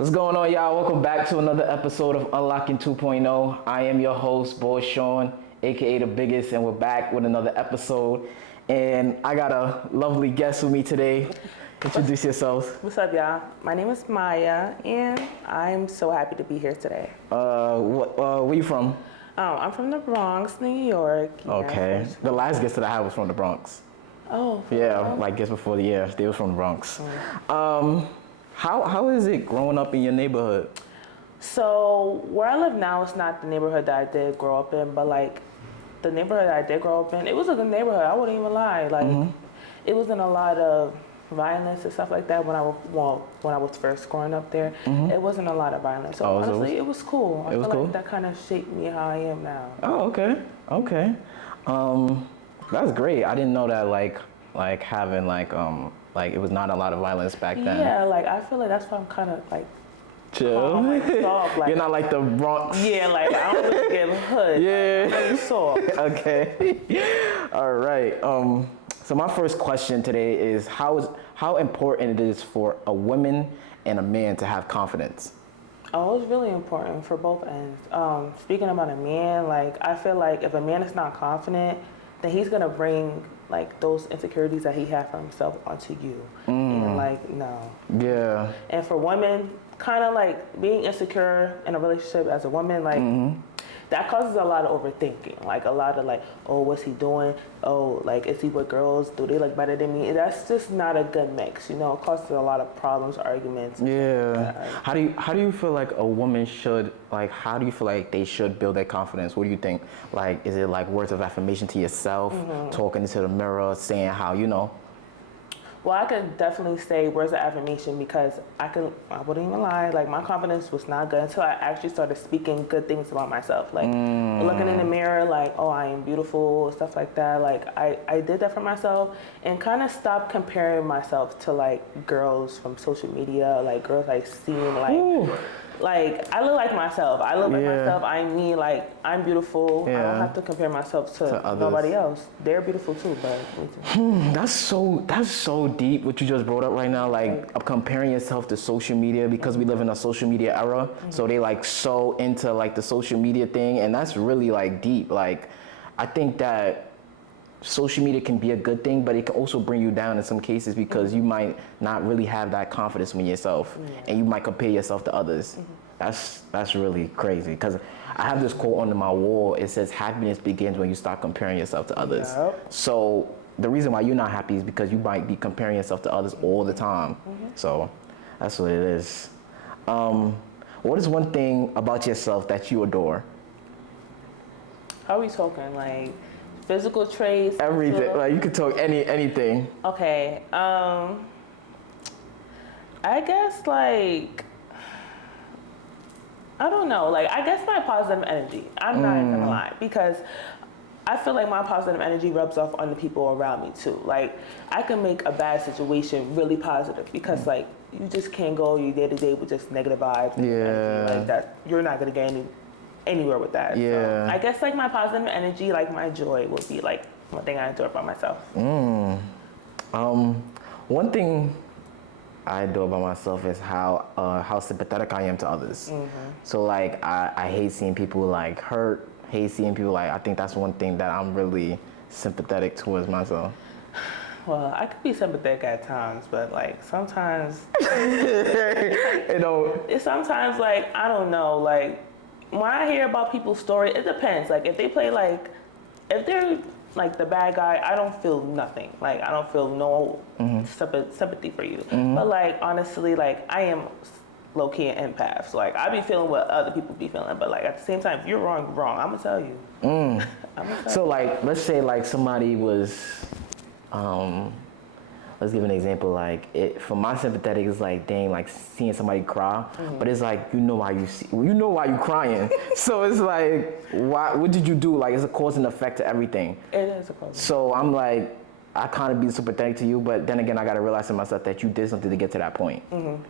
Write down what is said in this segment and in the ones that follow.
What's going on, y'all? Welcome back to another episode of Unlocking 2.0. I am your host, Boy Sean, aka The Biggest, and we're back with another episode. And I got a lovely guest with me today. Introduce yourself. What's up, y'all? My name is Maya, and I'm so happy to be here today. Where you from? I'm from the Bronx, New York. Yeah. Okay. The last guest that I had was from the Bronx. Oh. Yeah, like guest before the year, they was from the Bronx. How is it growing up in your neighborhood? So where I live now is not the neighborhood that I did grow up in, but like the neighborhood that I did grow up in, it was a good neighborhood. I wouldn't even lie. Like it wasn't a lot of violence and stuff like that when I was first growing up there. It wasn't a lot of violence. So honestly, it was cool. I feel like that kind of shaped me how I am now. Oh, okay. That's great. I didn't know that like having like it was not a lot of violence back then. Yeah, like I feel like that's why I'm kind of like chill. Soft, like, you're not like the Bronx. Yeah, like I don't really get hood. Yeah. Like, I'm soft. Okay. All right. So my first question today is how important it is for a woman and a man to have confidence. Oh, it's really important for both ends. Speaking about a man, like I feel like if a man is not confident, then he's gonna bring like those insecurities that he had for himself onto you. And like no. Yeah. And for women, kind of like being insecure in a relationship as a woman, like that causes a lot of overthinking. Like a lot of like, oh, what's he doing? Oh, like is he with girls? Do they like better than me? And that's just not a good mix. You know, it causes a lot of problems, arguments. Yeah. How do you feel like a woman should how do you feel like they should build their confidence? What do you think? Like, is it like words of affirmation to yourself, talking into the mirror, saying how you know? Well, I could definitely say words of affirmation because I wouldn't even lie, like my confidence was not good until I actually started speaking good things about myself. Like looking in the mirror, like, oh, I am beautiful, stuff like that. Like I did that for myself and kind of stopped comparing myself to like girls from social media, like girls I seen like I look like myself. I look like myself. I'm me. Like I'm beautiful. I don't have to compare myself to nobody else. They're beautiful too, but me too. That's so deep what you just brought up right now. Like comparing yourself to social media because we live in a social media era. So they like so into like the social media thing, and that's really like deep. Like I think that social media can be a good thing, but it can also bring you down in some cases because you might not really have that confidence in yourself, and you might compare yourself to others. That's really crazy because I have this quote on my wall. It says, "Happiness begins when you start comparing yourself to others." So the reason why you're not happy is because you might be comparing yourself to others all the time. So that's what it is. What is one thing about yourself that you adore? How are we talking? Like physical traits? Everything. Like you could talk anything. Okay. I guess like I don't know. Like I guess my positive energy. I'm not even gonna lie because I feel like my positive energy rubs off on the people around me too. Like I can make a bad situation really positive because like you just can't go your day to day with just negative vibes. Yeah. Like that. You're not gonna get anywhere with that. Yeah. So I guess like my positive energy, like my joy would be like one thing I enjoy about myself. One thing I adore about myself is how sympathetic I am to others. So like I hate seeing people like hurt, hate seeing people like I think that's one thing that I'm really sympathetic towards myself. Well, I could be sympathetic at times, but like sometimes It's sometimes like I don't know, like when I hear about people's story, it depends. Like if they play like if they're like the bad guy, I don't feel nothing. Like I don't feel no sympathy for you. But like honestly, like I am low-key an empath. So like I be feeling what other people be feeling. But like at the same time, if you're wrong, you're wrong. I'm gonna tell you. So like let's say like somebody was let's give an example. Like for my sympathetic is like dang, like seeing somebody cry, but it's like you know why you crying. So it's like what did you do? Like it's a cause and effect to everything. It is a cause. So I'm like I kind of be sympathetic to you, but then again I gotta realize to myself that you did something to get to that point.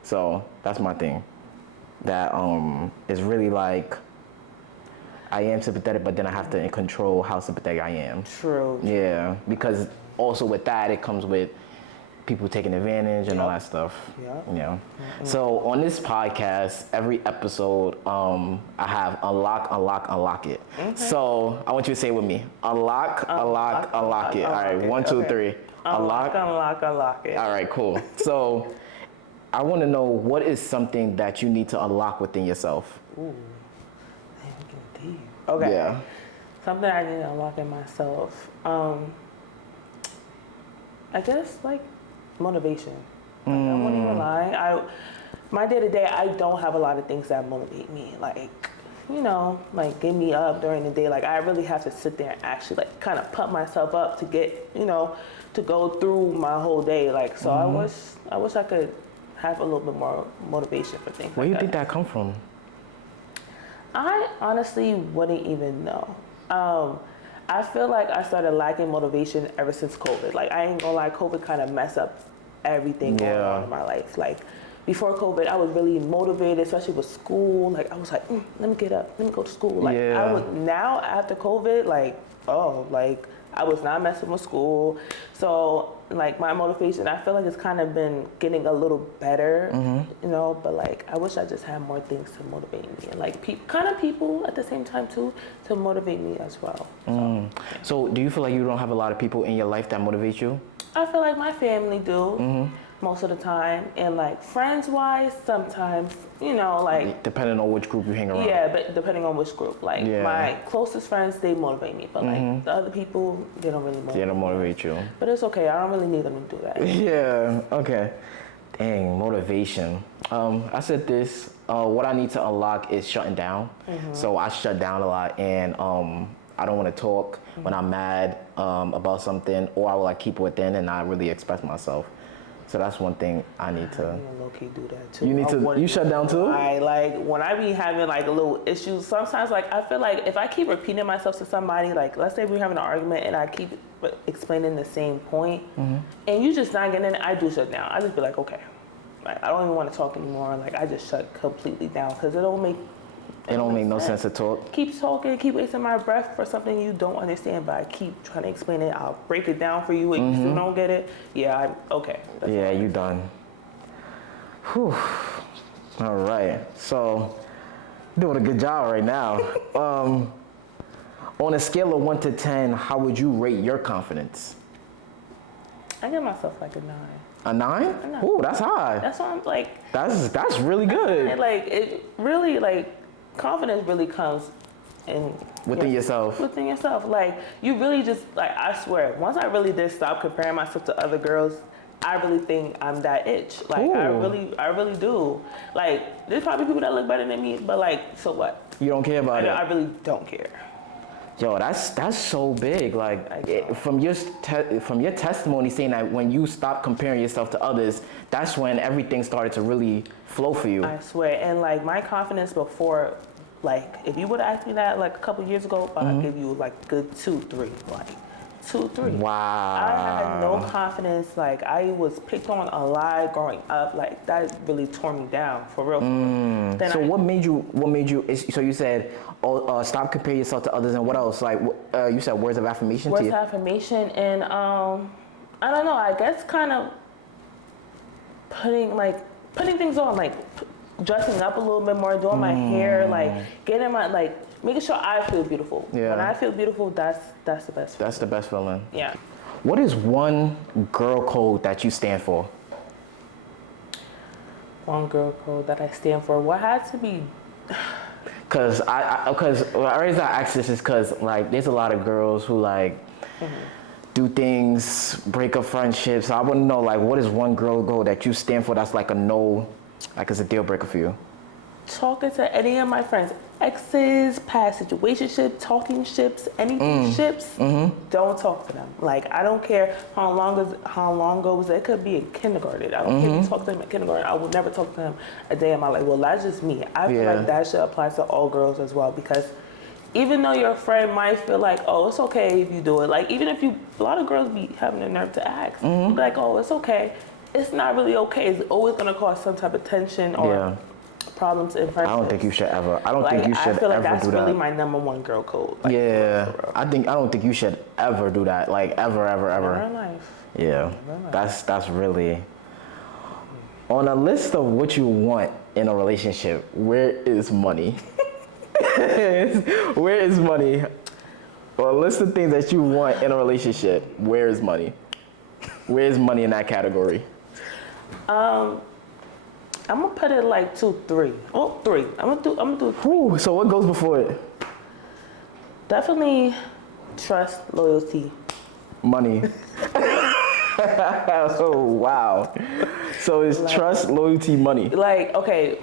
So that's my thing. That is really like I am sympathetic, but then I have to control how sympathetic I am. True. Yeah, because also with that it comes with people taking advantage and all that stuff. Yeah. So on this podcast, every episode, I have unlock it. So I want you to say it with me. Unlock it. All right, 1, 2, 3. Unlock it. All right, cool. So I want to know, what is something that you need to unlock within yourself? Ooh, damn, getting deep. Okay. Yeah. Something I need to unlock in myself. I guess like motivation. Like, I won't even lie. My day to day, I don't have a lot of things that motivate me. Like, like get me up during the day. Like I really have to sit there and actually like kind of pump myself up to get, to go through my whole day. Like, so I wish I could have a little bit more motivation for things. Where do you think that come from? I honestly wouldn't even know. I feel like I started lacking motivation ever since COVID. Like I ain't gonna lie, COVID kind of messed up everything going on in my life. Like before COVID, I was really motivated, especially with school. Like I was like, let me get up, let me go to school. Like I was, now after COVID, I was not messing with school. So like my motivation, I feel like it's kind of been getting a little better, but like I wish I just had more things to motivate me, and like people at the same time too, to motivate me as well. So do you feel like you don't have a lot of people in your life that motivate you? I feel like my family do most of the time, and like friends wise, sometimes, like depending on which group you hang around. Yeah, but depending on which group. Like my closest friends, they motivate me, but like the other people, they don't really motivate me. They don't motivate you. But it's okay. I don't really need them to do that. Yeah. Okay. Dang, motivation. I said this. What I need to unlock is shutting down. So I shut down a lot, and I don't want to talk when I'm mad about something, or I will like keep it within and not really express myself. So that's one thing I need to. Low-key do that too. You shut down too? Like when I be having like a little issues, sometimes like I feel like if I keep repeating myself to somebody, like let's say we're having an argument and I keep explaining the same point, and you just not getting it, I do shut down. I just be like, okay, like I don't even want to talk anymore. Like I just shut completely down because it don't make no sense to talk. Keep talking, keep wasting my breath for something you don't understand, but I keep trying to explain it. I'll break it down for you and you still don't get it. Yeah, okay. Yeah, you done. Whew. All right. So, you're doing a good job right now. On a scale of 1 to 10, how would you rate your confidence? I give myself like a 9. A 9? A 9. Ooh, that's high. That's what I'm like. That's really good. Like it really like confidence really comes in within yourself. Within yourself. Like you really just like, I swear, once I really did stop comparing myself to other girls, I really think I'm that itch. Like I really do. Like there's probably people that look better than me, but like, so what? You don't care about it. I really don't care. Yo, that's so big. Like from your testimony saying that when you stopped comparing yourself to others, that's when everything started to really flow for you. I swear. And like my confidence before, like if you would have asked me that like a couple years ago, I'd give you like good 2, 3, like 2, 3. Wow. I had no confidence. Like I was picked on a lot growing up. Like that really tore me down for real. So what made you? So you said, stop comparing yourself to others, and what else? Like you said, words of affirmation. Words of affirmation, and I don't know. I guess kind of putting things on, like dressing up a little bit more, doing my hair, like getting my making sure I feel beautiful. Yeah. When I feel beautiful, that's the best feeling. That's the best feeling. Yeah. What is one girl code that you stand for? One girl code that I stand for. What had to be? Because the reason I ask this is because like there's a lot of girls who like do things, break up friendships. So I want to know like what is one girl code that you stand for that's like a no, like it's a deal breaker for you? Talking to any of my friends, exes, past situationship, talking ships, anything ships, don't talk to them. Like I don't care how long ago was it. It could be in kindergarten. I don't care if you talk to them in kindergarten. I would never talk to them a day in my life. Well, that's just me. I feel like that should apply to all girls as well, because even though your friend might feel like, oh, it's okay if you do it. Like even if a lot of girls be having the nerve to ask, be like, oh, it's okay. It's not really okay. It's always gonna cause some type of tension or problems in friendships. I don't think you should ever. I don't Like, think you should I feel like ever that's do that. really my number one girl code. Like, Yeah, for real. I don't think you should ever do that. Like ever. Never in life. Yeah, that's really on a list of what you want in a relationship. Where is money? Where is money? Well, a list of things that you want in a relationship. Where is money? Where is money in that category? I'm gonna put it like 2, 3. Oh, 3. I'm gonna do Whew, so what goes before it? definitely trust, loyalty. Money. Oh wow. So it's trust, loyalty, money. Like, okay.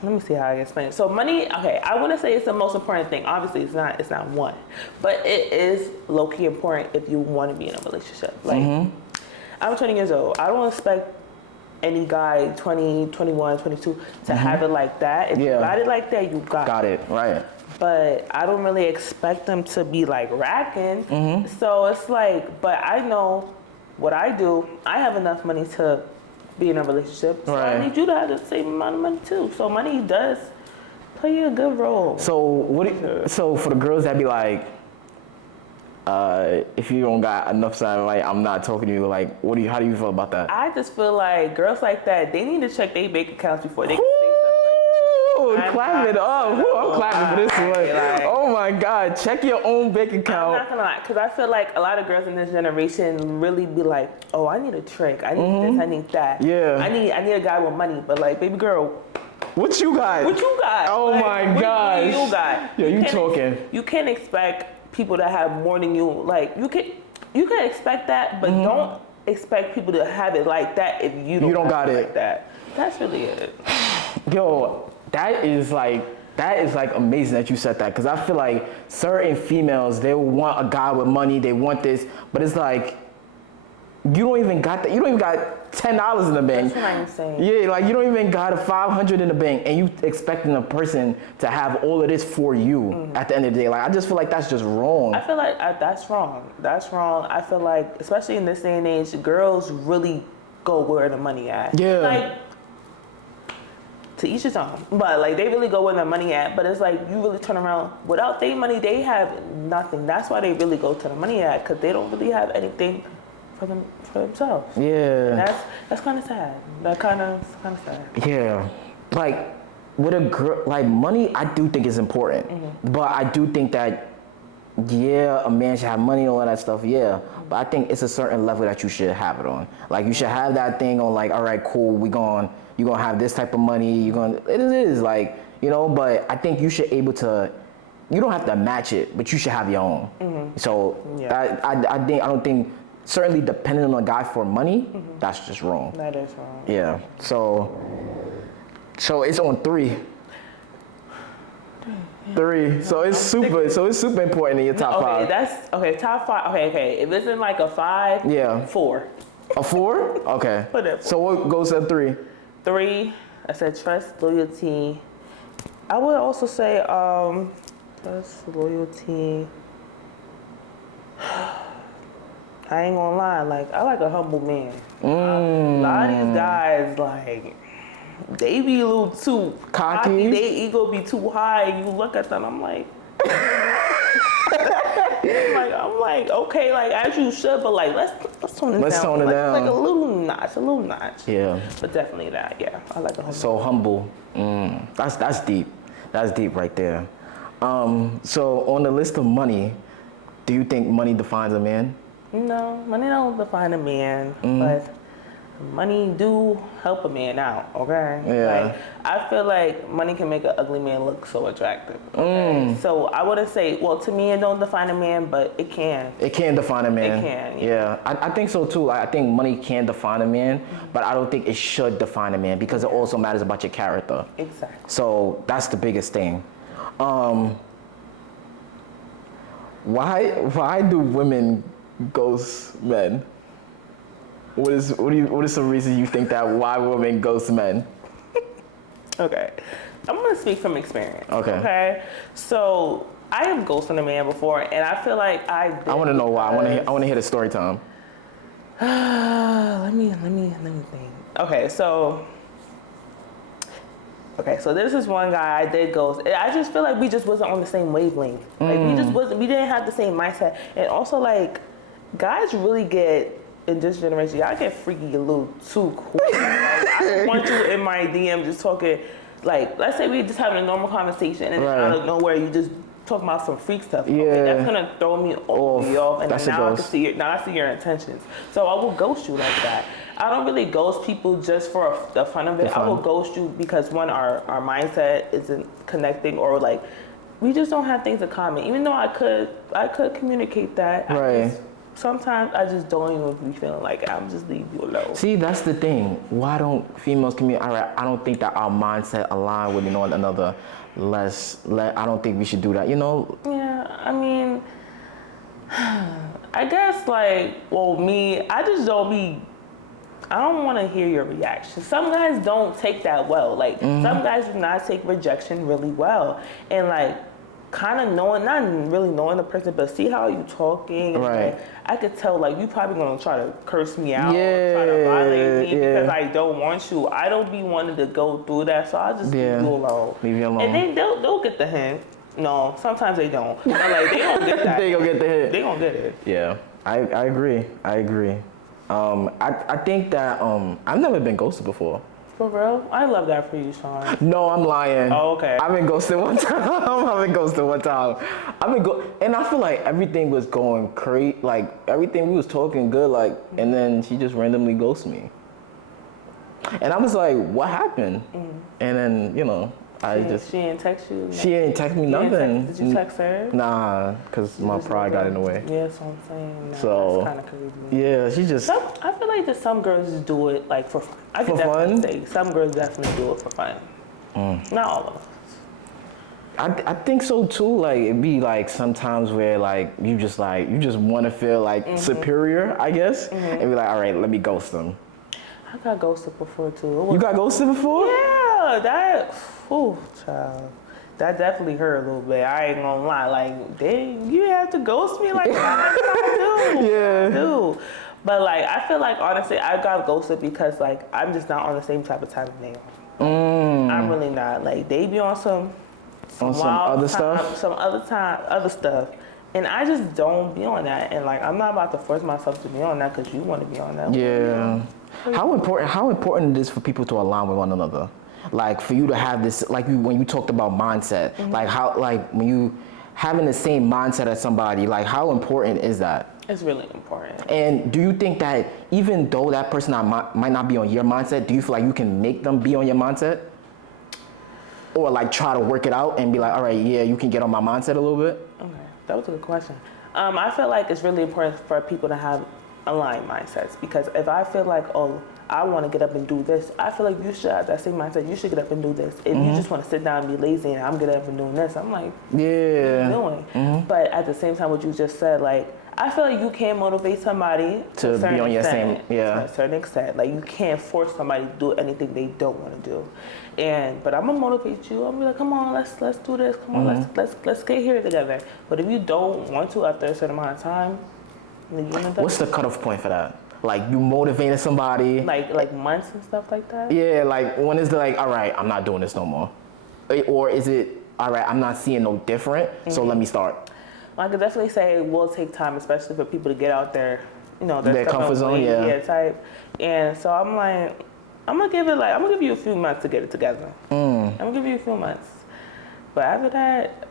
Let me see how I explain it. So money, okay, I wouldn't say it's the most important thing. Obviously, it's not one. But it is low-key important if you want to be in a relationship. Like, I'm 20 years old. I don't expect any guy 20, 21, 22 to have it like that. If you got it like that, you got it. Right. But I don't really expect them to be like racking. So it's like, but I know what I do. I have enough money to be in a relationship. So I need you to have the same amount of money too. So money does play a good role. So so for the girls that be like, if you don't got enough time, like I'm not talking to you, like how do you feel about that? I just feel like girls like that, they need to check their bank accounts before they can say stuff like that. Clap it up. I'm clapping for this one. Like, oh my God, check your own bank I'm account. not gonna lie, because I feel like a lot of girls in this generation really be like, oh, I need a trick. I need this, I need that. Yeah. I need a guy with money. But like, baby girl, What you got? what you got? Oh Like, my what gosh. you got? Yo, you can't talking. You can't expect people to have more than you. Like, you can expect that, but don't expect people to have it like that if you don't got have it. like that. That's really it. Yo, that is like amazing that you said that, because I feel like certain females, they want a guy with money, they want this, but it's like you don't even got that. You don't even got $10 in the bank. That's what I'm saying. Yeah, like you don't even got a $500 in the bank, and you expecting a person to have all of this for you at the end of the day. Like I just feel like that's just wrong. I feel like that's wrong. That's wrong. I feel like, especially in this day and age, girls really go where the money at. Yeah. Like, to each his own. But like, they really go where the money at. But it's like, you really turn around, without their money, they have nothing. That's why they really go to the money at, because they don't really have anything for themselves. Yeah. And that's kind of sad. That kind of sad. Yeah, like with a girl, like money, I do think is important, but I do think that a man should have money and all that stuff. Yeah, but I think it's a certain level that you should have it on. Like you should have that thing on. Like, all right, cool, you're gonna have this type of money. It is like, you know. But I think you should able to. You don't have to match it, but you should have your own. So I don't think. Certainly depending on a guy for money, that's just wrong. That is wrong. Yeah. So it's on 3. 3. So it's super important in your top 5. Okay, top 5. Okay. If it's in like a 5, Yeah. 4. A 4? Okay. Put it 4. So what goes at 3? 3, I said trust, loyalty. I would also say trust, loyalty. I ain't gonna lie, like I like a humble man. A lot of these guys, like, they be a little too Cocky? Their ego be too high, and you look at them, I'm like, I'm like, okay, like as you should, but like let's tone it down. Let's tone it down. Like a little notch. Yeah. But definitely that, yeah. I like a humble. So humble. That's deep. That's deep right there. So on the list of money, do you think money defines a man? No, money don't define a man, but money do help a man out, okay? Yeah. Like, I feel like money can make an ugly man look so attractive, okay? So I wouldn't say, well, to me it don't define a man, but it can. It can define a man. It can, Yeah, I think so too. I think money can define a man, but I don't think it should define a man, because it also matters about your character. Exactly. So that's the biggest thing. Why do women ghost men? What is some reason you think that why women ghost men? Okay, I'm gonna speak from experience. Okay. So I have ghosted a man before, and I feel like I want to know why. I want to hear the story time. let me think. Okay, so Okay, so this is one guy I did ghost. I just feel like we just wasn't on the same wavelength. Like we just wasn't. We didn't have the same mindset. And also like, guys really get in this generation. Y'all get freaky a little too quick. Like, I don't want you in my DM just talking. Like, let's say we just having a normal conversation and Right. out of nowhere you just talk about some freak stuff. Yeah. Okay, that's gonna throw me off. And That's a now I can ghost. see now I see your intentions. So I will ghost you like that. I don't really ghost people just for the fun of it. I will ghost you because one, our mindset isn't connecting, or like we just don't have things in common. Even though I could communicate that. Right. Sometimes I just don't even be feeling like I'm just leave you alone. See, that's the thing. Why don't females communicate? I don't think that our mindset align with one another. I don't think we should do that. Yeah, I mean, I guess me, I just don't be. I don't want to hear your reaction. Some guys don't take that well. Like some guys do not take rejection really well, and like kind of knowing, not really knowing the person, but see how you talking. And Right. like, I could tell like you probably gonna try to curse me out, Yeah, or try to violate me yeah. because I don't want you. I don't be wanting to go through that, so I'll just Yeah. leave you alone. Leave you alone. And then they'll get the hint. No, sometimes they don't. But like they don't get that. They gonna get the hit. They gonna get it. Yeah, I agree. I agree. I think that I've never been ghosted before. For real? I love that for you, Sean. No, I'm lying. Oh, okay. I've been ghosted one time. And I feel like everything was going crazy. Like everything we was talking good. Like, and then she just randomly ghosted me. And I was like, what happened? And then She didn't text you? she didn't text me nothing. Did you text her? Nah, cause my pride got in the way. Yeah, that's what I'm saying. No, So, that's kind of crazy. Yeah, she just. I feel like that some girls just do it like for fun. I could For definitely fun? say some girls definitely do it for fun. Not all of us. I think so too. Like it'd be like sometimes where like you just want to feel like superior, I guess, and be like, all right, let me ghost them. I got ghosted before too. You got ghosted before? Yeah, child. That definitely hurt a little bit. I ain't gonna lie. Like, dang, you have to ghost me like that? I do. Yeah. I do. But like, I feel like honestly, I got ghosted because like I'm just not on the same type of time they are. I'm really not. Like, they be on some wild other time, stuff? other stuff. And I just don't be on that. And like, I'm not about to force myself to be on that because you want to be on that. Yeah. How important it is for people to align with one another? Like for you to have this, like when you talked about mindset, like how, like when you having the same mindset as somebody, like how important is that? It's really important. And do you think that even though that person might not be on your mindset, do you feel like you can make them be on your mindset? Or like try to work it out and be like, all right, yeah, you can get on my mindset a little bit? Okay, that was a good question. I feel like it's really important for people to have aligned mindsets, because if I feel like, oh, I want to get up and do this, I feel like you should have that same mindset. You should get up and do this. If you just want to sit down and be lazy and I'm getting up and doing this, I'm like, Yeah. what are you doing? But at the same time, what you just said, like, I feel like you can motivate somebody To a certain be on your extent, same- yeah. to a certain extent. Like, you can't force somebody to do anything they don't want to do. But I'm gonna motivate you. I'm gonna be like, come on, let's do this. Come on, let's get here together. But if you don't want to after a certain amount of time, then you're gonna What's the cutoff point for that? Like you motivated somebody. like months and stuff like that. Yeah, like when is it like, all right, I'm not doing this no more? Or is it, all right, I'm not seeing no different, so let me start? Well, I could definitely say it will take time, especially for people to get out there, their comfort zone, yeah. type. And so I'm like, I'm gonna give you a few months to get it together. I'm gonna give you a few months. But after that,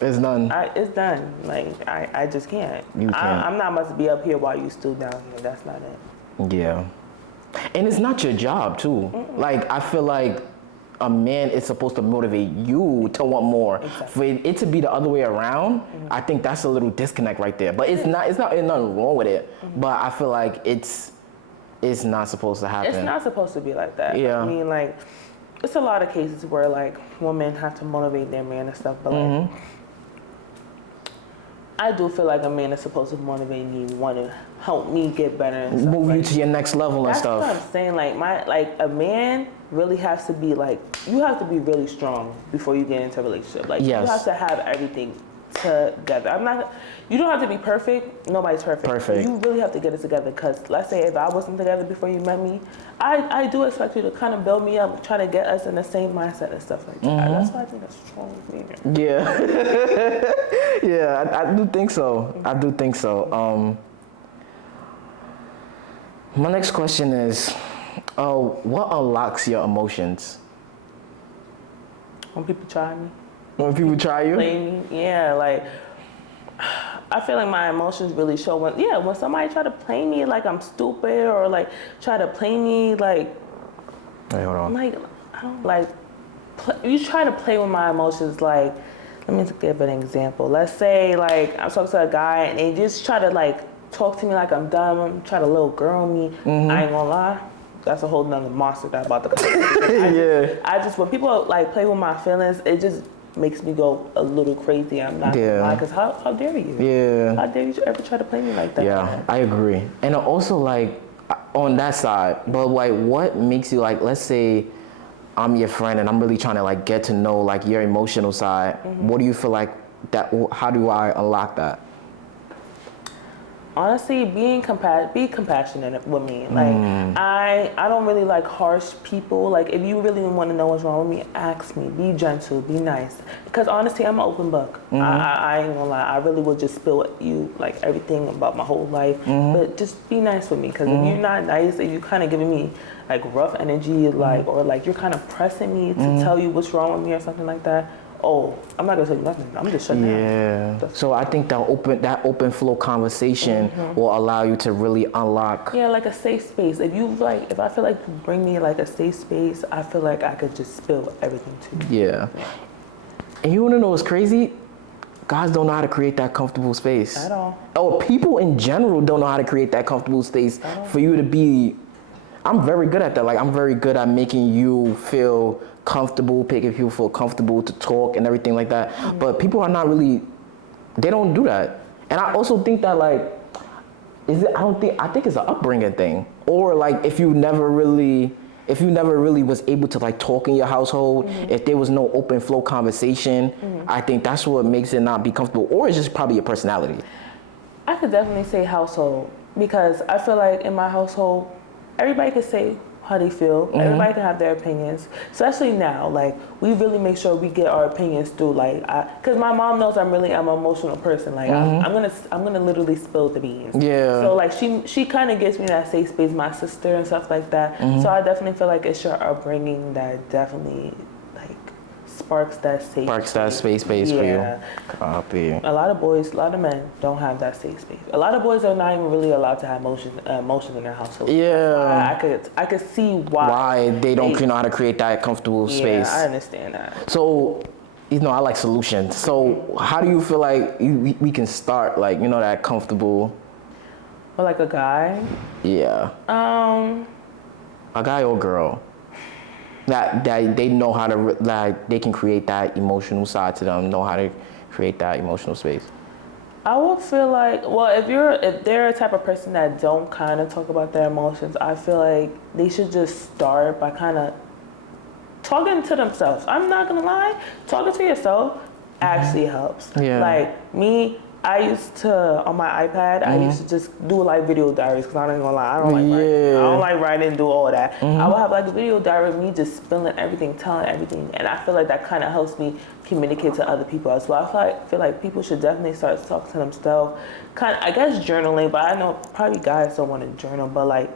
It's done. it's done. Like, I just can't. You can't. I'm not supposed to be up here while you still down here. That's not it. Yeah. And it's not your job too. Like I feel like a man is supposed to motivate you to want more. Exactly. For it to be the other way around, I think that's a little disconnect right there. But it's nothing wrong with it. But I feel like it's not supposed to happen. It's not supposed to be like that. Yeah. I mean, like, it's a lot of cases where like women have to motivate their man and stuff, but like, I do feel like a man is supposed to motivate me, want to help me get better and stuff. Move you like, to your next level and that's stuff. what I'm saying. Like a man really has to be like, you have to be really strong before you get into a relationship. Like, Yes. you have to have everything together. You don't have to be perfect. Nobody's perfect. Perfect. You really have to get it together because let's say if I wasn't together before you met me, I do expect you to kind of build me up, try to get us in the same mindset and stuff like that. That's why I think that's strong with me. Yeah. Yeah, I do think so. I do think so. My next question is, what unlocks your emotions? When people try me. When people try you? Play me, yeah, like I feel like my emotions really show when somebody try to play me like I'm stupid or like try to play me like Wait, hold on. like I don't like you try to play with my emotions like let me give an example. Let's say like I'm talking to a guy and they just try to like talk to me like I'm dumb, try to little girl me. I ain't gonna lie. That's a whole nother monster that I'm about to come. I just when people like play with my feelings, it just makes me go a little crazy. I'm not gonna lie, because how dare you? Yeah. How dare you ever try to play me like that? Yeah, I agree. And also like on that side, but like what makes you like, let's say I'm your friend and I'm really trying to like get to know like your emotional side. What do you feel like how do I unlock that? Honestly, be compassionate with me. Like I don't really like harsh people. Like if you really want to know what's wrong with me, ask me. Be gentle, be nice. Because honestly, I'm an open book. I ain't gonna lie. I really will just spill you like everything about my whole life. But just be nice with me. Because if you're not nice, if you kind of giving me like rough energy, like or like you're kind of pressing me to tell you what's wrong with me or something like that. Oh, I'm not gonna tell you nothing. I'm just shutting down. Yeah. So I think that open flow conversation will allow you to really unlock. Yeah, like a safe space. If I feel like you bring me like a safe space, I feel like I could just spill everything to you. Yeah. And you wanna know what's crazy? Guys don't know how to create that comfortable space. At all. Or people in general don't know how to create that comfortable space for you to be. I'm very good at that. Like I'm very good at making you feel comfortable, making people feel comfortable to talk and everything like that. But people are not really, they don't do that. And I also think that like, I think it's an upbringing thing. Or like if you never really was able to like talk in your household, if there was no open flow conversation, I think that's what makes it not be comfortable. Or it's just probably your personality. I could definitely say household because I feel like in my household, everybody could say how they feel. Everybody can have their opinions, especially now. Like we really make sure we get our opinions through. Like, cause my mom knows I'm an emotional person. Like I'm gonna literally spill the beans. Yeah. So like she kind of gives me that safe space. My sister and stuff like that. So I definitely feel like it's your upbringing that definitely like sparks that safe space for you. Copy. A lot of men don't have that safe space. A lot of boys are not even really allowed to have emotion in their household. Yeah. I could see why they don't know how to create that comfortable space. Yeah, I understand that. So, I like solutions. So, how do you feel like we can start like, that comfortable? Or like a guy? Yeah. A guy or girl. That they know how to, like, they can create that emotional side to them, know how to create that emotional space. I would feel like, well, if they're a type of person that don't kind of talk about their emotions, I feel like they should just start by kind of talking to themselves. I'm not gonna lie, talking to yourself actually helps. Yeah. Like me, I used to, on my iPad, I used to just do like video diaries because I'm not gonna lie, I don't like writing. I don't like writing and do all that. I would have like a video diary of me just spilling everything, telling everything, and I feel like that kind of helps me communicate to other people as well. I feel like people should definitely start to talk to themselves. Kind of, I guess journaling, but I know probably guys don't want to journal, but like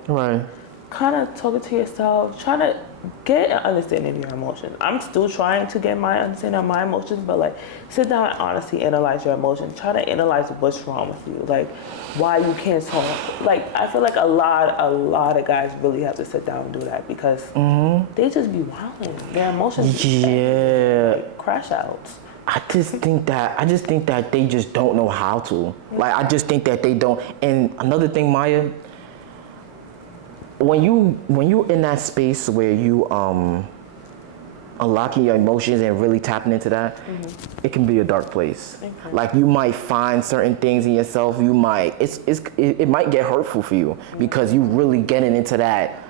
kind of talking to yourself, trying to get an understanding of your emotions. I'm still trying to get my understanding of my emotions, but like sit down and honestly analyze your emotions. Try to analyze what's wrong with you, like why you can't talk. Like I feel like a lot of guys really have to sit down and do that because they just be wilding. Their emotions like, crash outs. I just think that they just don't know how to. Like I just think that they don't. And another thing, Maya, when you're in that space where you unlocking your emotions and really tapping into that, it can be a dark place. Okay. Like you might find certain things in yourself. You might it might get hurtful for you because you really getting into that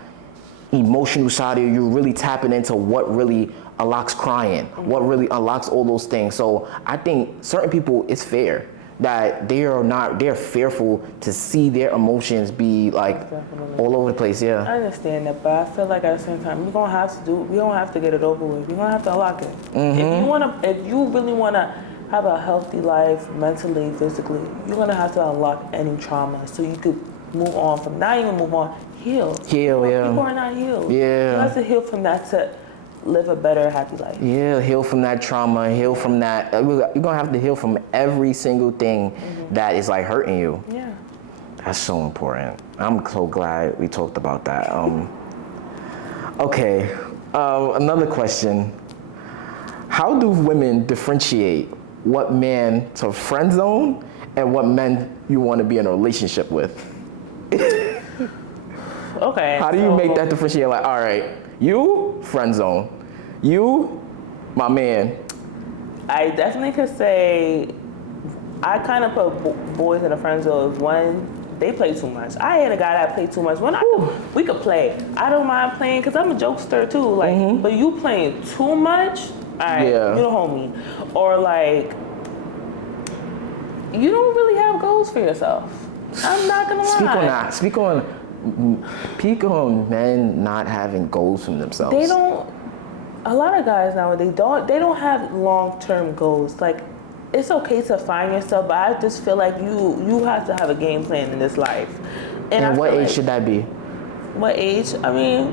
emotional side of you. You're really tapping into what really unlocks crying, what really unlocks all those things. So I think certain people, it's fair that they're fearful to see their emotions be like all over the place. Yeah. I understand that, but I feel like at the same time, we don't have to get it over with. We're gonna have to unlock it. If you really wanna have a healthy life, mentally, physically, you're gonna have to unlock any trauma so you could move on from, not even move on, heal. Yeah. People are not healed. Yeah. You have to heal from that to live a better, happy life. Yeah, heal from that trauma, heal from that. You're gonna have to heal from every single thing that is like hurting you. Yeah. That's so important. I'm so glad we talked about that. Okay, another question. How do women differentiate what man to friend zone and what men you want to be in a relationship with? Okay. How do you make that differentiate? Like, all right, you friend zone, you my man. I definitely could say I kind of put boys in a friend zone as one. They play too much. I had a guy that played too much. We could play. I don't mind playing because I'm a jokester too. Like, but you playing too much, all right, Yeah. you're the homie. Or like, you don't really have goals for yourself. I'm not gonna lie. Speak on that. Speak on men not having goals for themselves. They don't. A lot of guys nowadays they don't have long-term goals. Like, it's okay to find yourself, but I just feel like you have to have a game plan in this life. And what age should that be? What age? I mean,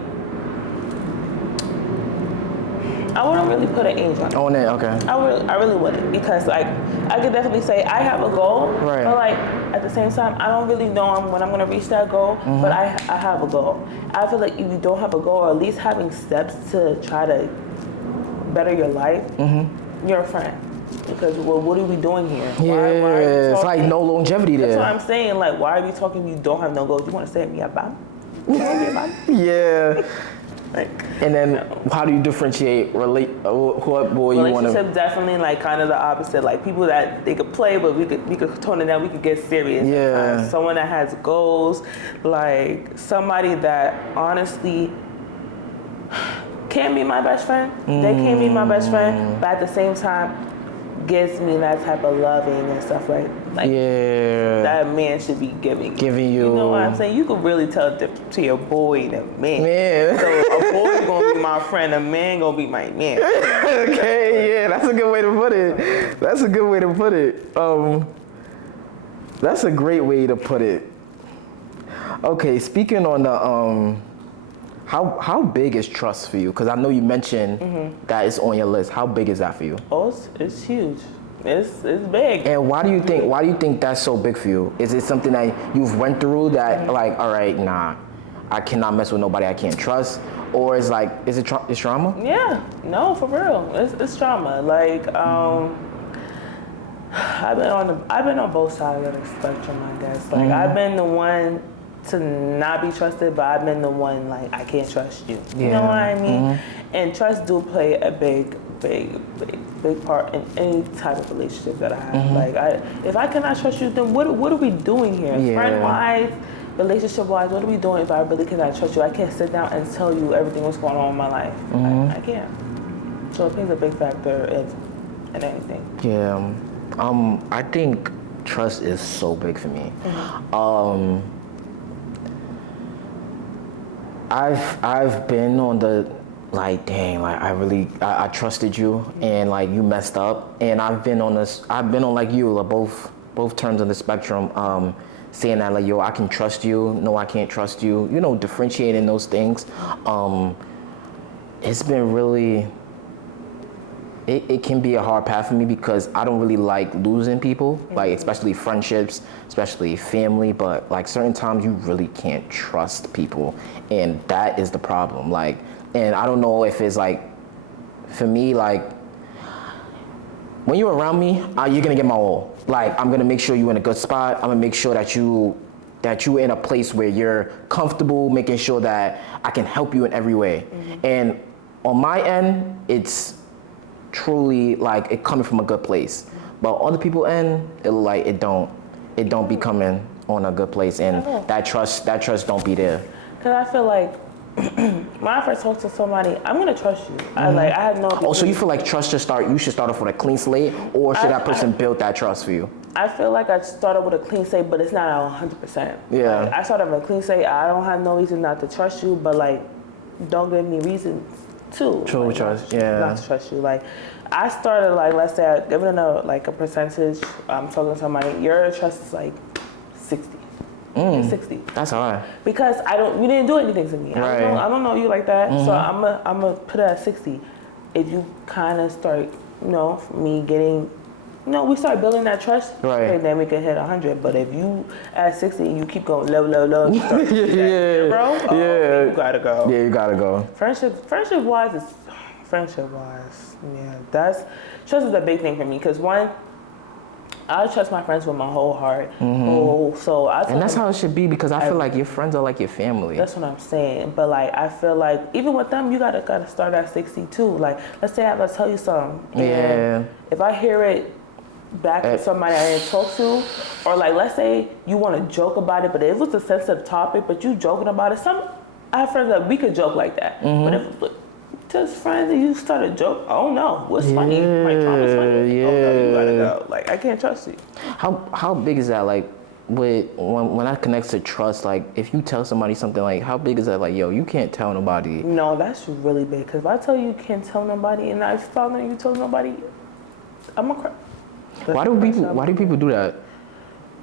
I wouldn't really put an age on it. On it, okay. I really wouldn't, because like I could definitely say I have a goal, Right. but like at the same time I don't really know when I'm gonna reach that goal. But I have a goal. I feel like if you don't have a goal, or at least having steps to try to better your life, you're a friend. Because well, what are we doing here? Yeah, why are we it's talking? like no longevity there. That's what I'm saying. Like, why are we talking if you don't have no goals? You want to say me about? Yeah. Like, And then how do you differentiate what boy you want relationship to? definitely like kind of the opposite. Like people that they could play, but we could tone it down. We could get serious. Yeah. Someone that has goals, like somebody that honestly can be my best friend. They can be my best friend, but at the same time gives me that type of loving and stuff like Yeah. that man should be giving you. You. You know what I'm saying? You could really tell the difference to your boy and a man. Man. So a boy gonna be my friend, a man gonna be my man. Okay, yeah, that's a good way to put it. That's a good way to put it. That's a great way to put it. Okay, speaking on the how big is trust for you? Because I know you mentioned that it's on your list. How big is that for you? Oh, it's huge. It's big. And why do you think that's so big for you? Is it something that you've went through that like, all right, nah, I cannot mess with nobody I can't trust, or is it trauma? Yeah, no, for real. It's trauma. Like I've been on both sides of the spectrum, I guess. Like I've been the one to not be trusted, but I've been the one like I can't trust you. You know what I mean? And trust do play a big part in any type of relationship that I have. Like if I cannot trust you, then what are we doing here? Yeah. Friend-wise, relationship-wise, what are we doing if I really cannot trust you? I can't sit down and tell you everything that's going on in my life. I can't. So it plays a big factor in anything. Yeah. I think trust is so big for me. I've been on the like, dang, like I trusted you and like you messed up, and I've been on like you, like both terms of the spectrum, saying that like, yo, I can trust you, no, I can't trust you, you know, differentiating those things. It's been really, it can be a hard path for me because I don't really like losing people, like especially friendships, especially family, but like certain times you really can't trust people, and that is the problem. Like, and I don't know if it's like, for me, like when you're around me, you're gonna get my all. Like, I'm gonna make sure you're in a good spot. I'm gonna make sure that you're in a place where you're comfortable, making sure that I can help you in every way. And on my end, it's truly like it coming from a good place, but on other people end, it don't be coming on a good place, and that trust don't be there. Cause I feel like when I first talk to somebody, I'm gonna trust you. I had no. Oh, so you feel like trust you should start off with a clean slate, or should that person build that trust for you? I feel like I started with a clean slate, but it's not 100%. Yeah. Like, I started with a clean slate. I don't have no reason not to trust you, but like, don't give me reasons to. True like, trust, not to trust you. Like, I started like, let's say, I given a percentage. I'm talking to somebody. Your trust is like 60. 60. That's hard. Because you didn't do anything to me. Right. I don't know you like that. So I'm gonna put it at 60. If you kind of start, me getting, we start building that trust. Right. Okay, then we can hit 100. But if you at 60 and you keep going low, you start Yeah. bro. Yeah. You gotta go. Yeah, you gotta go. Friendship wise, yeah, trust is a big thing for me. Cause one, I trust my friends with my whole heart. And that's how it should be, because I feel like your friends are like your family. That's what I'm saying. But like, I feel like even with them, you gotta start at 60 too. Like, let's say I gotta tell you something, and if I hear it back from somebody I didn't talk to, or like, let's say you want to joke about it, but it was a sensitive topic, but you joking about it. I have friends that we could joke like that, but if just friends and you start a joke, oh no, what's funny? My trauma's funny. Yeah. Oh no, you gotta go. Like, I can't trust you. How big is that? Like, when that connects to trust, like if you tell somebody something, like how big is that? Like, yo, you can't tell nobody. No, that's really big. Cause if I tell you can't tell nobody, and I found out you told nobody, I'm gonna cry. Why do people do that?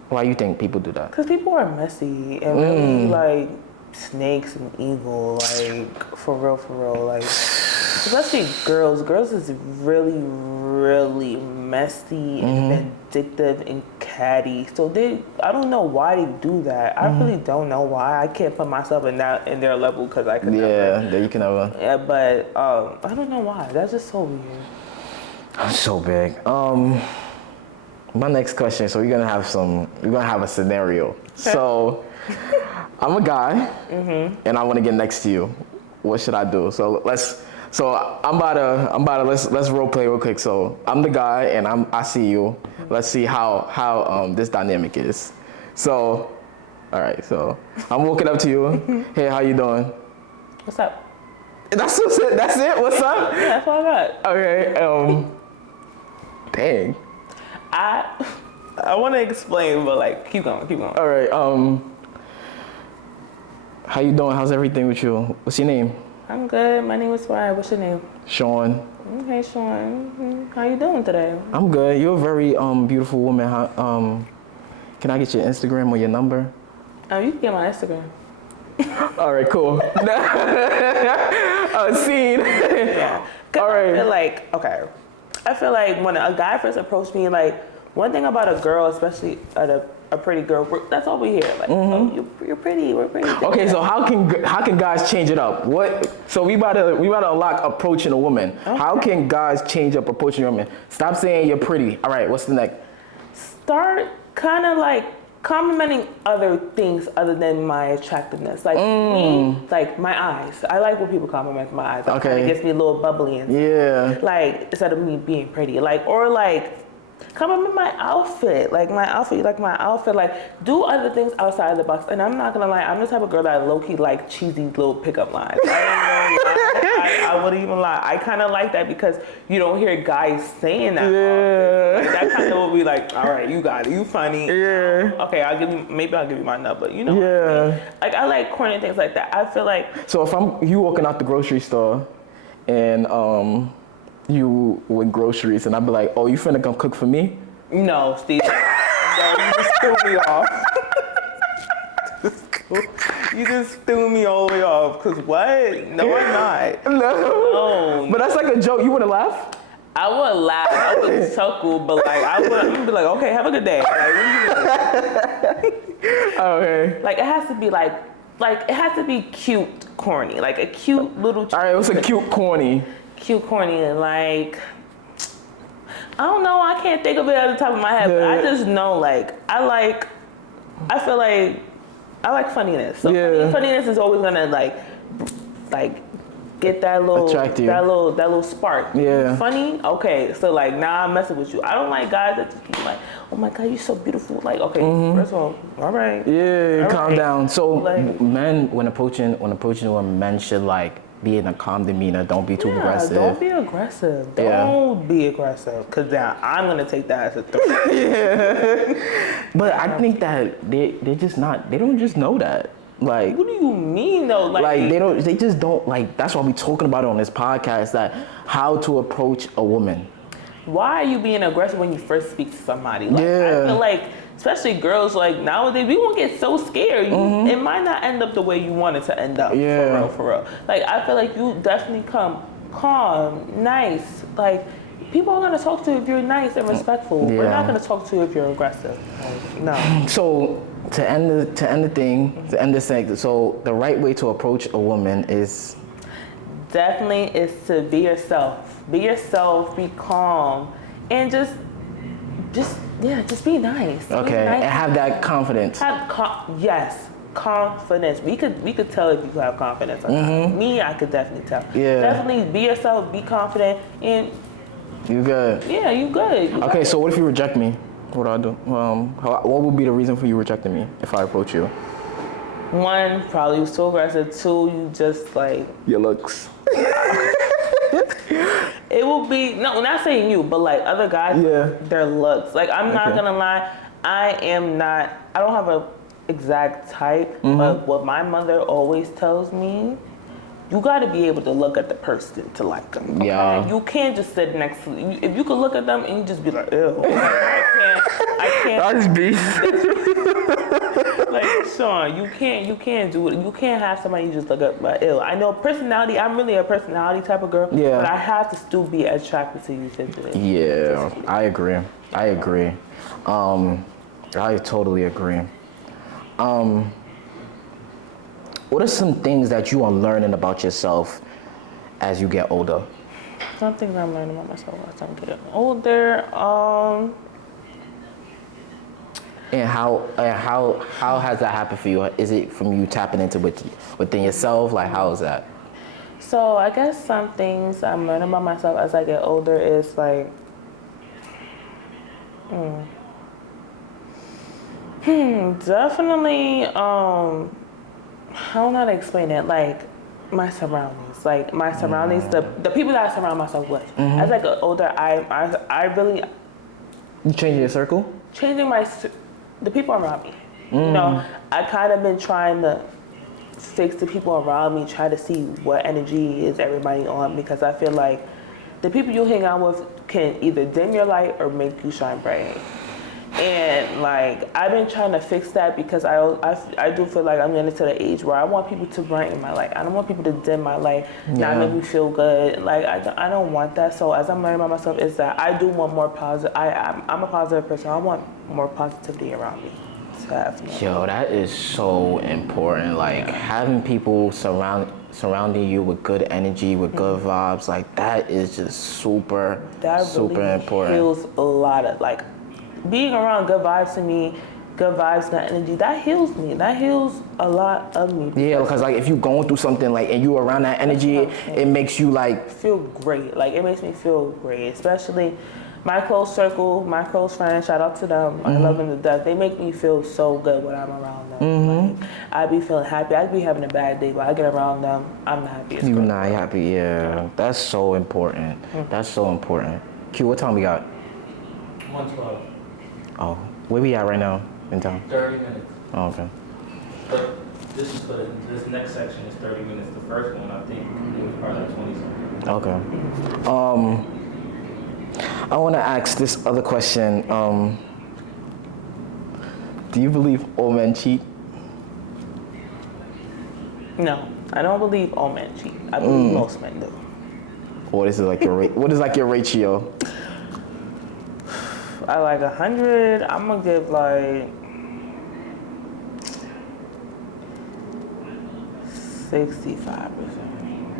Why you think people do that? Cause people are messy and really like snakes and evil, like for real, like especially girls. Girls is really messy and vindictive and catty. So I don't know why they do that. I really don't know why. I can't put myself in their level, because I could never. Yeah, that you can never. Yeah, but I don't know why. That's just so weird. I'm so big. My next question. So we're gonna have a scenario. Okay. So I'm a guy, and I want to get next to you. What should I do? So let's role play real quick. So I'm the guy, and I see you. Let's see how this dynamic is. So, all right. So I'm walking up to you. Hey, how you doing? What's up? That's it. That's it. What's up? Yeah, that's all I got. Okay. Dang. I want to explain, but like, keep going. All right. How you doing? How's everything with you? What's your name? I'm good. My name is Ryan. What's your name? Sean. Okay, Sean. How you doing today? I'm good. You're a very beautiful woman. Can I get your Instagram or your number? You can get my Instagram. All right, cool. Scene. Yeah. All right. I feel like when a guy first approached me, like, one thing about a girl, especially a pretty girl, that's all we hear. Like, oh, you're pretty. We're pretty. Okay, so how can guys change it up? So we about to unlock approaching a woman. Okay. How can guys change up approaching a woman? Stop saying you're pretty. All right, what's the next? Start kind of like complimenting other things other than my attractiveness. Like me, like my eyes. I like when people compliment my eyes. Okay. It gets me a little bubbly and yeah. Like, instead of me being pretty. Like, or like, compliment my outfit. Like, my outfit, you like my outfit. Like, do other things outside of the box. And I'm not gonna lie, I'm the type of girl that low-key like cheesy little pickup lines. I wouldn't even lie. I kind of like that because you don't hear guys saying that. Yeah. Like, that kind of will be like, all right, you got it. You funny. Yeah. Okay, I'll give you my number. You know. Yeah. What I mean? Like, I like corny things like that. I feel like. So if you walking out the grocery store, and you with groceries, and I'd be like, oh, you finna come cook for me? No, Steve. No, you just threw me off. You just threw me all the way off. Cause what? No, I'm not. No. But that's like a joke. You wouldn't laugh? I would laugh. I would chuckle, but like I would be like, okay, have a good day. Okay. Like, it has to be like it has to be cute, corny, like a cute little. All right, what's a cute corny? Cute corny, like, I don't know. I can't think of it at the top of my head, but I just know, like, I feel like I like funniness. So funniness is always gonna like get that little attract you. that little spark. Yeah. Funny? Okay. So like now I'm messing with you. I don't like guys that just be like, oh my god, you're so beautiful. Like, okay, first of all right. Yeah, All calm right. down. So Like- men, when approaching women, men should like be in a calm demeanor. Don't be too Yeah, aggressive. don't be aggressive. Yeah. Don't be aggressive. Cause then I'm gonna take that as a threat. But I think that they just not. They don't just know that. Like What do you mean though? like they just don't like. That's why we talking about it on this podcast. That how to approach a woman. Why are you being aggressive when you first speak to somebody? Like, Yeah. I feel like, especially girls, like nowadays, we won't get so scared. It might not end up the way you want it to end up. Yeah. For real. Like, I feel like you definitely come calm, nice. Like, people are gonna talk to you if you're nice and respectful. We're Yeah. not gonna talk to you if you're aggressive. Like, no. So to end this thing. So the right way to approach a woman is Definitely is to be yourself. Be yourself, be calm, and just be nice. Be okay, nice. and have that confidence. Yes, confidence. We could tell if you have confidence or not. Me, I could definitely tell. Yeah. Definitely be yourself, be confident, and You good? yeah, you good. You Okay, good. so what if you reject me? What do I do? What would be the reason for you rejecting me if I approach you? One, probably was too aggressive. Two, you just like Your looks. it will be no, not saying you, but like other guys, Yeah. their looks. Like I'm not Okay. gonna lie, I don't have a exact type, but what my mother always tells me, you got to be able to look at the person to like them. Okay? Yeah. You can't just sit next to if you could look at them and you just be like, ew. I can't. That's beef. Like Sean, you can't do it. You can't have somebody you just look up like ill. I know personality. I'm really a personality type of girl. Yeah. But I have to still be attracted to you physically. Yeah, I agree. I totally agree. What are some things that you are learning about yourself as you get older? Some things I'm learning about myself as I'm getting older. And how has that happened for you? Is it from you tapping into within yourself? Like how is that? So I guess some things I'm learning about myself as I get older is like, definitely, I don't know how to explain it. Like my surroundings, the people that I surround myself with. As I get older, I really You changing your circle? changing the people around me. You know, I kind of been trying to fix the people around me, try to see what energy is everybody on, because I feel like the people you hang out with can either dim your light or make you shine bright. And like I've been trying to fix that because I do feel like I'm getting to the age where I want people to brighten my light. I don't want people to dim my light, not make me feel good. Like I don't want that. So as I'm learning about myself, is that I do want more positive. I'm a positive person. I want more positivity around me. To have. Yo, that is so important. Like having people surrounding you with good energy, with good vibes, like that is just super Really important. Heals a lot of like being around good vibes to me, good vibes, good energy. That heals me. That heals a lot of me. Yeah, because like if you're going through something like and you around that energy, it makes you like feel great. Like it makes me feel great, especially my close circle, my close friends. Shout out to them. I love them to death. They make me feel so good when I'm around them. Like, I be feeling happy. I be having a bad day, but I get around them. I'm the happiest. you're girl. not happy. Yeah, that's so important. That's so important. Q, what time we got? 112. Oh, where we at right now in time? 30 minutes. Oh, okay. But this is for this next section is 30 minutes. The first one, I think, it was probably like 20 something. Okay. I want to ask this other question. Do you believe all men cheat? No, I don't believe all men cheat. I believe most men do. What is it like your what is like your ratio? I like 100. I'm gonna give like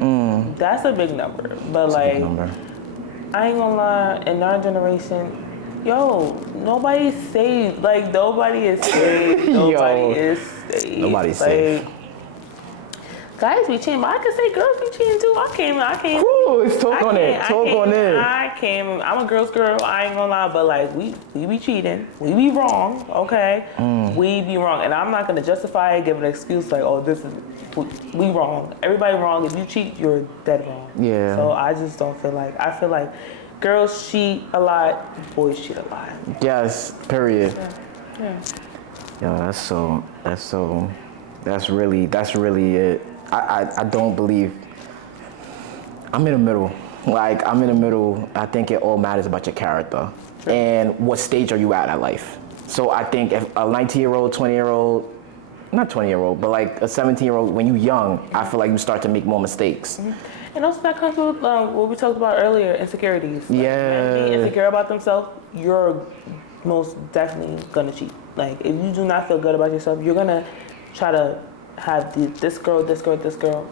65%. That's a big number, but like Number. I ain't gonna lie. In our generation, yo, nobody's safe. Like nobody is safe. Nobody is safe. Nobody's like, safe. guys be cheating, but I can say girls be cheating too. I can't. Ooh, let's talk on it. Talk on it. I'm a girl's girl. I ain't gonna lie, but like we be cheating. We be wrong. Okay, we be wrong, and I'm not gonna justify it, give an excuse like, oh, this is we wrong. Everybody wrong. If you cheat, you're dead wrong. Yeah. So I just don't feel like. I feel like girls cheat a lot, boys cheat a lot. Yes. Period. Yeah. Yeah, that's really it. I don't believe. I'm in the middle. Like, I'm in the middle. I think it all matters about your character and what stage are you at life. So I think if a 19-year-old, 20-year-old, not 20-year-old, but like a 17-year-old, when you're young, I feel like you start to make more mistakes. And also that comes with what we talked about earlier, insecurities. Like, Yeah. being insecure about themselves, you're most definitely gonna cheat. Like, if you do not feel good about yourself, you're gonna try to have this girl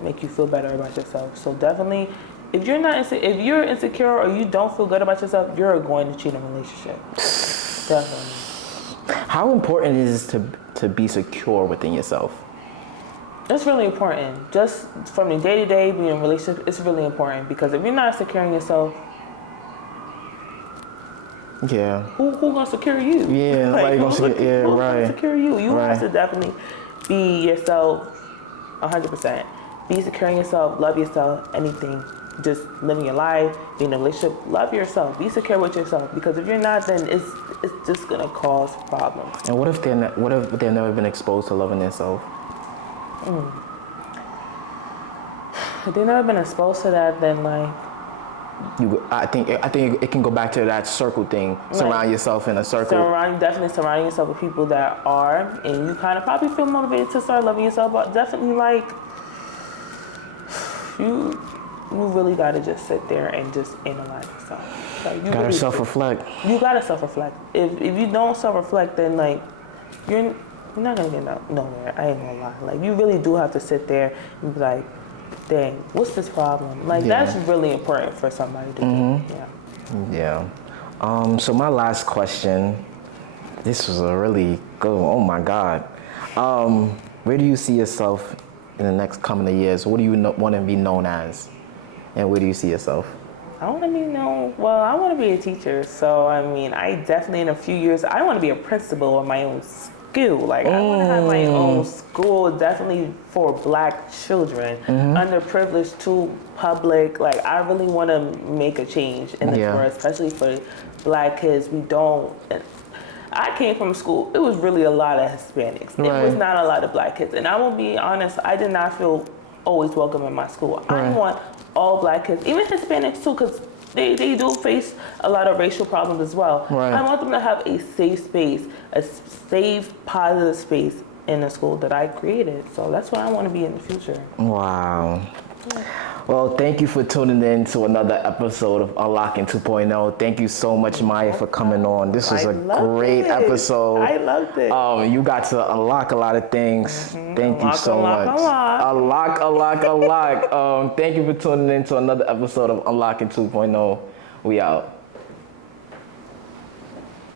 make you feel better about yourself. So definitely, if you're insecure or you don't feel good about yourself, you're going to cheat in a relationship. Definitely. How important is it to be secure within yourself? It's really important. Just from the day-to-day being in a relationship, it's really important because if you're not securing yourself, Yeah. who gonna secure you? Yeah, nobody gonna secure. Who's gonna secure you? You Right. have to definitely be yourself, 100%. Be securing yourself, love yourself, anything. Just living your life, being in a relationship, love yourself. Be secure with yourself because if you're not, then it's just gonna cause problems. And what if they've never been exposed to loving themselves? If they've never been exposed to that, then like. I think it can go back to that circle thing. Surround yourself in a circle. Definitely surrounding yourself with people that are, and you kind of probably feel motivated to start loving yourself, but definitely like you really gotta just sit there and just analyze yourself. Like, you Gotta really self-reflect. You gotta self-reflect. If you don't self-reflect, then like you're not gonna get nowhere. I ain't gonna lie. Like you really do have to sit there and be like, dang, what's this problem? Like that's really important for somebody to do. Yeah. Yeah. So my last question. This was a really good one. Oh my God. Where do you see yourself in the next coming of years? What do you want to be known as? And where do you see yourself? I want to be known, well, I want to be a teacher. So, I mean, I definitely in a few years, I want to be a principal of my own school. Like, I want to have my own school, definitely for Black children, underprivileged to public. Like, I really want to make a change in this world, especially for Black kids. I came from school, it was really a lot of Hispanics. It was not a lot of Black kids. And I will be honest, I did not feel always welcome in my school. I want all Black kids, even Hispanics too, because they do face a lot of racial problems as well. I want them to have a safe space, a safe, positive space in the school that I created. So that's what I want to be in the future. Wow. Well, thank you for tuning in to another episode of Unlocking 2.0. Thank you so much, Maya, for coming on. This was a great episode. I loved it. You got to unlock a lot of things. Thank you so much. Unlock. Thank you for tuning in to another episode of Unlocking 2.0. We out.